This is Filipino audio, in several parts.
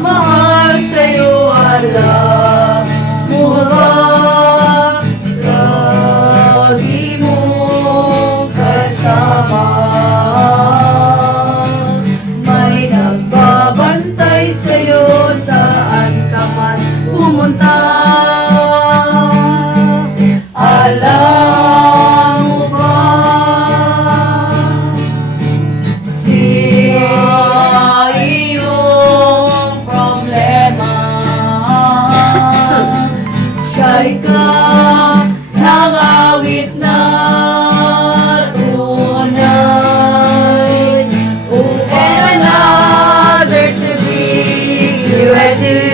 mahal sa'yo, alam mo ba? Lagi mong kasama, may nagbabantay sa'yo saan ka man pumunta. Alam mo ba, siya iyong problema, siya'y nangawit na tunay. Oh, another to be with you,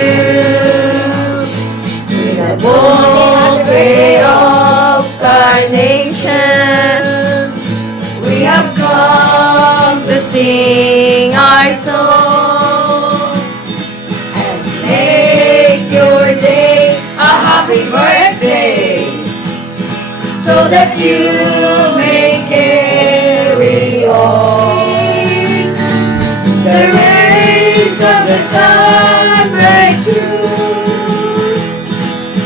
with a bouquet of carnation, we have come to sing our song and make your day a happy birthday, so that you may carry on. The rays of the sun break through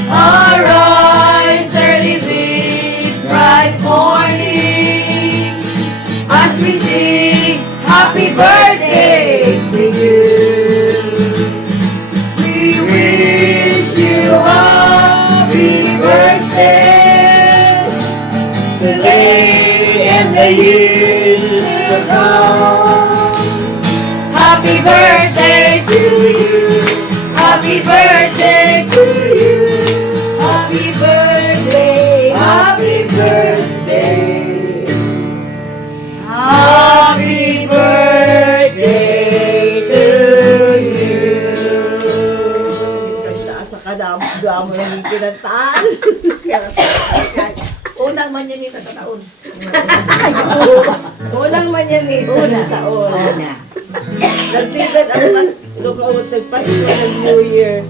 our eyes early this bright morning, as we sing happy birthday to you. We wish you happy birthday, today and the years to come. Happy birthday to you, happy birthday to you, happy birthday, happy birthday, happy birthday to you. Sa kadamo lang yung pinantaan. Unang manyanita sa taon. Unang manyanita sa taon. Nagbigan ang mas lukawat sa Pasko ng New Year.